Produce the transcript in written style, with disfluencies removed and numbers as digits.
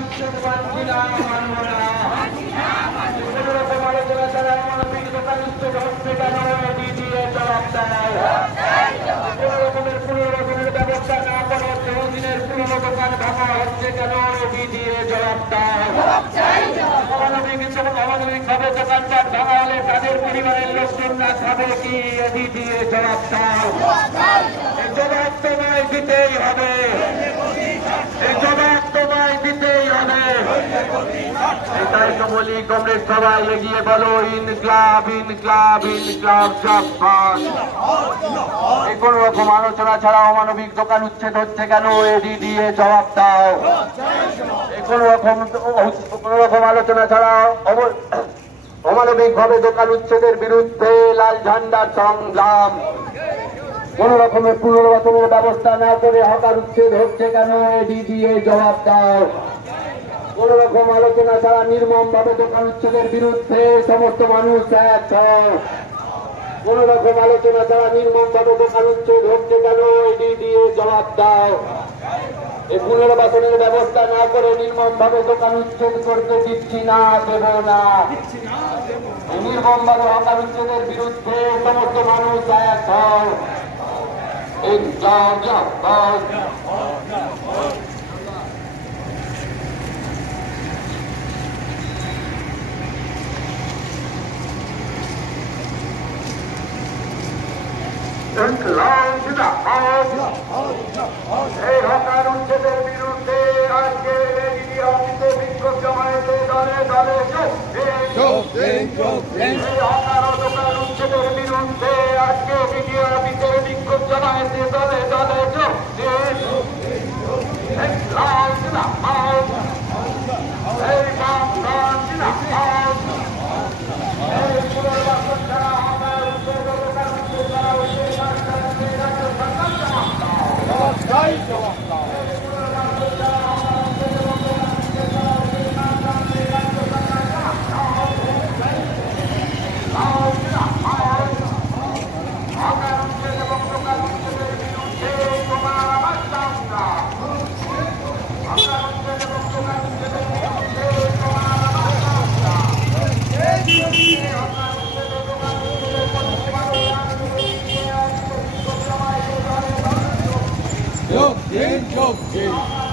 উচ্ছেদ মানছি না, মানব না। কোনো রকম আলোচনা ছাড়া মানবিক দোকান উচ্ছেদ হচ্ছে কেন, এটি দিয়ে জবাব দেয়। কোনো রকমের পুনর্বাসনের ব্যবস্থা না করে বহুদিনের পুরনো দোকান ভাঙা হচ্ছে কেন, এটি দিয়ে জবাব দেয়। অমানবিকভাবে দোকানপাট ভাঙা হলে তাদের পরিবারের লোকজনরা খাবে কি, এটি দিয়ে জবাব দেয়। এই জবাব তোমায় দিতেই হবে, এই জবাব তোমায় দিতেই হবে। এটাই তো বলি, কংগ্রেস সবাই এগিয়ে বলো ইনকলাব, ইনকলাব, ইনকলাব জিন্দাবাদ। এই কোন রকম আলোচনা ছাড়া অমানবিক দোকান উচ্ছেদ হচ্ছে কেন, এডি দিয়ে জবাব দাও। এই কোন রকম আলোচনা ছাড়া অমানবিক ভাবে দোকান উচ্ছেদের বিরুদ্ধে লাল ঝান্ডার সংগ্রাম। কোন রকমের পুনর্বাসনের ব্যবস্থা না করে হকার উচ্ছেদ হচ্ছে কেন, এডি দিয়ে জবাব দাও। কোন রকম আলোচনা ছাড়া নির্মম ভাবে দোকান উচ্ছেদের বিরুদ্ধে সমস্ত মানুষ এক হও। কোন রকম আলোচনা ছাড়া নির্মম ভাবে দোকান উচ্ছেদ হচ্ছে কেন, এডি দিয়ে জবাব দাও। এই পুনর্বাসনের ব্যবস্থা না করে নির্মম ভাবে দোকান উচ্ছেদ করতে দিচ্ছি না, দেব না। নির্মম ভাবে হকার উচ্ছেদের বিরুদ্ধে সমস্ত মানুষ এক হও। এই হকার উচ্ছেদের বিরুদ্ধে আজকে বিক্ষোভ জমায়েতে দলে দলে হকার দোকান উচ্ছেদের বিরুদ্ধে আজকে বিডিও অফিসে বিক্ষোভ জমায়েতে দলে দলে এই বামফ্রন্ট জিন্দাবাদ। এই পুনর্বাসন ছাড়া হকার উচ্ছেদ দোকান উচ্ছেদ করা হচ্ছে Go,